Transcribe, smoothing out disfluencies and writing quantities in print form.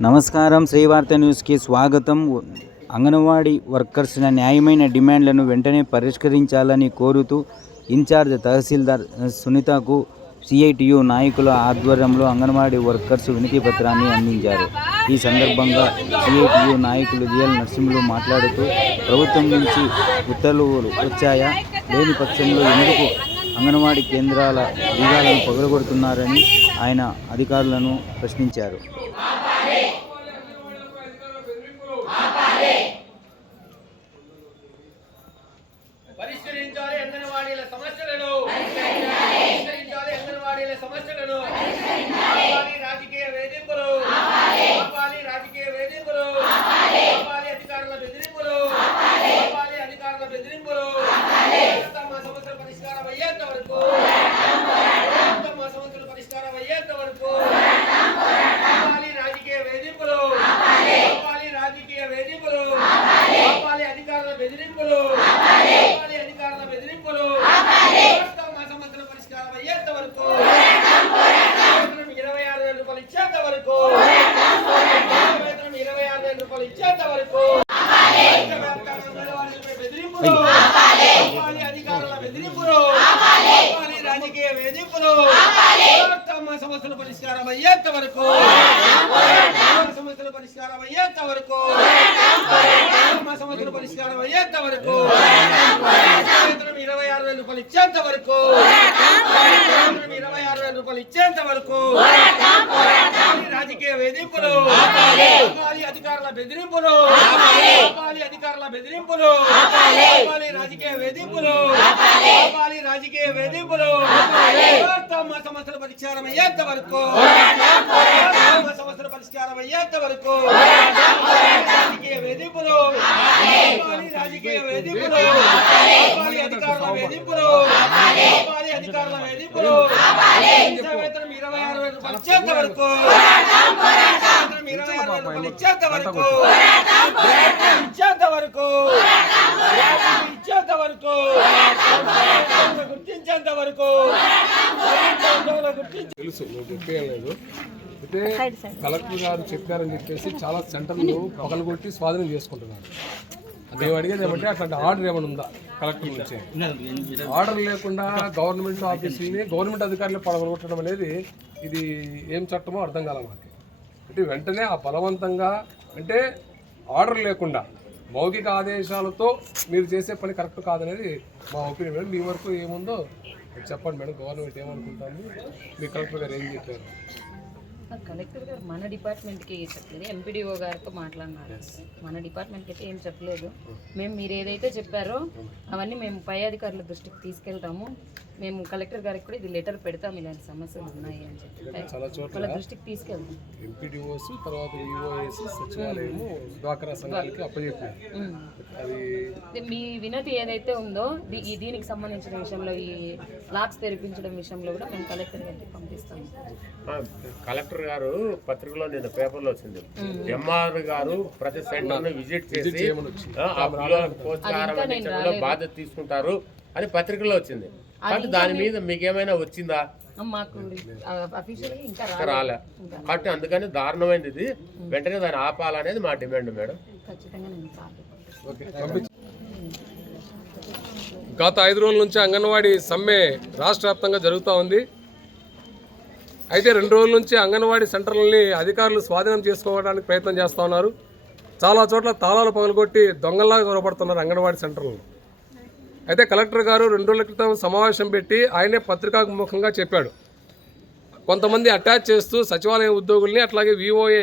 నమస్కారం, శ్రీవార్త న్యూస్కి స్వాగతం. అంగన్వాడీ వర్కర్స్ల న్యాయమైన డిమాండ్లను వెంటనే పరిష్కరించాలని కోరుతూ ఇన్ఛార్జ్ తహసీల్దార్ సునీతకు సిఐటియు నాయకుల ఆధ్వర్యంలో అంగన్వాడీ వర్కర్స్ వినతి పత్రాన్ని అందించారు. ఈ సందర్భంగా సిఐటియు నాయకులు జిఎల్ నరసింహులు మాట్లాడుతూ ప్రభుత్వం నుంచి ఉత్తర్వులు వచ్చాయా, లేని పక్షంలో ఎందుకు అంగన్వాడీ కేంద్రాల బీగాలను పగలగొడుతున్నారని ఆయన అధికారులను ప్రశ్నించారు. పరిష్కరించాలి అంగన్వాడీల సమస్యలను, పరిష్కరించాలి అంగన్వాడీల సమస్యలను. ఆపాలి రాజకీయ వేధింపులు, ఆపాలి రాజకీయ వేధింపులు, ఆపాలి అధికారుల బెదిరింపులు, ఆపాలి అధికారుల బెదిరింపులు. మా సమస్యల పరిష్కారం అయ్యేంత వరకు, మా సమస్యల పరిష్కారం అయ్యేంత వరకు ఆపాలి రాజకీయ వేధింపులు, ఆపాలి రాజకీయ వేధింపులు, ఆపాలి అధికారుల బెదిరింపులు, ఆపాలి అధికారుల బెదిరింపులు. మా సమస్యల పరిష్కారం అయ్యేంత వరకు, 26,000 రూపాయలు ఇచ్చేంత వరకు, 26,000 రూపాయలు ఇచ్చేంత వరకు బెదిరింపులు, ఆపాలి అధికారుల బెదిరింపులు, ఆపాలి రాజకీయ వేధింపులు. మా సమస్యల పరిష్కారం అయ్యేంత వరకు, సమస్యల పరిష్కారం అయ్యేంత వరకు, మా సమస్యల పరిష్కారం అయ్యేంత వరకు, 26,000 రూపాయలు ఇచ్చేంత వరకు, 26,000 రూపాయలు ఇచ్చేంత వరకు రాజకీయ వేధింపులు, ఆపాలి అధికారుల బెదిరింపులు, ఆపాలి అధికారుల బెదిరింపులు, ఆపాలి రాజకీయ వేధింపులు, ఆపాలి రాజకీయ వేధింపులు. మా సమస్యల పరిష్కారం అయ్యేంత వరకు, మా సమస్యల పరిష్కారం అయ్యేంత వరకు రాజకీయ వేధింపులు, ఆపాలి రాజకీయ వేధింపులు, ఆపాలి అధికారుల వేధింపులు, ఆపాలి అధికారుల వేధింపులు. 26,000 రూపాయలు ఇచ్చేంత వరకు, 26,000 రూపాయలు ఇచ్చేంత వరకు, ఇచ్చేంత వరకు, ఇచ్చేంత వరకు, గుర్తించేంత వరకు తెలుసు. నువ్వు చెప్పేయలేదు అయితే కలెక్టర్ గారు చెప్పారని చెప్పేసి చాలా సెంటర్లు పగలగొట్టి స్వాధీనం చేసుకుంటున్నారు. మేము అడిగేది ఏమంటే అట్లాంటి ఆర్డర్ ఏమైనా ఉందా కలెక్టర్ నుంచి? ఆర్డర్ లేకుండా గవర్నమెంట్ ఆఫీసుల్ని గవర్నమెంట్ అధికారులు పగలగొట్టడం అనేది ఇది ఏం చట్టమో అర్థం కాల మాకు. అంటే వెంటనే ఆ బలవంతంగా, అంటే ఆర్డర్ లేకుండా మౌఖిక ఆదేశాలతో మీరు చేసే పని కరెక్ట్ కాదనేది మా ఒపీనియన్. మేడం, మీ వరకు ఏముందో చెప్పండి మేడం. గవర్నమెంట్ ఏమనుకుంటాము, మీ కలెక్టర్ గారు ఏం చెప్పారు? కలెక్టర్ గారు మన డిపార్ట్మెంట్కి చెప్పలేదు, ఎంపీడీఓ గారితో మాట్లాడినారు. మన డిపార్ట్మెంట్కి అయితే ఏం చెప్పలేదు. మీరు ఏదైతే చెప్పారో అవన్నీ మేము పై అధికారుల దృష్టికి తీసుకెళ్తాము. మేము కలెక్టర్ గారికి కూడా ఇది లెటర్ పెడతాము, ఇలాంటి సమస్యలు ఉన్నాయి అని చెప్పి చాలా చోట్ల వాళ్ళ దృష్టికి తీసుకెళ్తాం. ఎంపీడీఓస్ తర్వాత ఈఓఎస్ సచివాలయము డ్వాక్రా సంఘాలకి అప్పచెప్పారు. అది మీ వినతి ఏదైతే ఉందో దీనికి సంబంధించిన విషయంలో, ఈ లాక్స్ తెరిపించడం విషయంలో కూడా మేము కలెక్టర్ గారికి పంపిస్తాము. కలెక్టర్ గారు పత్రికలో నిన్న పేపర్లో వచ్చింది, ఎంఆర్ గారు ప్రతి సెంటర్ విజిట్ చేసి పోషకాహారం అందించడంలో బాధ్యత తీసుకుంటారు అని పత్రికలో వచ్చింది. కానీ దాని మీద మీకేమైనా వచ్చిందా? మాకు ఇంకా రాలే. కాబట్టి అందుకని దారుణమైనది ఇది, వెంటనే దాన్ని ఆపాలనేది మా డిమాండ్ మేడం. గత 5 రోజుల నుంచి అంగన్వాడీ సమ్మె రాష్ట్ర వ్యాప్తంగా జరుగుతూ ఉంది. అయితే 2 రోజుల నుంచి అంగన్వాడీ సెంటర్లని అధికారులు స్వాధీనం చేసుకోవడానికి ప్రయత్నం చేస్తూ ఉన్నారు. చాలా చోట్ల తాళాలు పగలగొట్టి దొంగల్లాగా కొనబడుతున్నారు అంగన్వాడీ సెంటర్లను. అయితే కలెక్టర్ గారు 2 రోజుల క్రితం సమావేశం పెట్టి ఆయనే పత్రికాముఖంగా చెప్పాడు, కొంతమంది అటాచ్ చేస్తూ సచివాలయ ఉద్యోగుల్ని అట్లాగే విఓఏ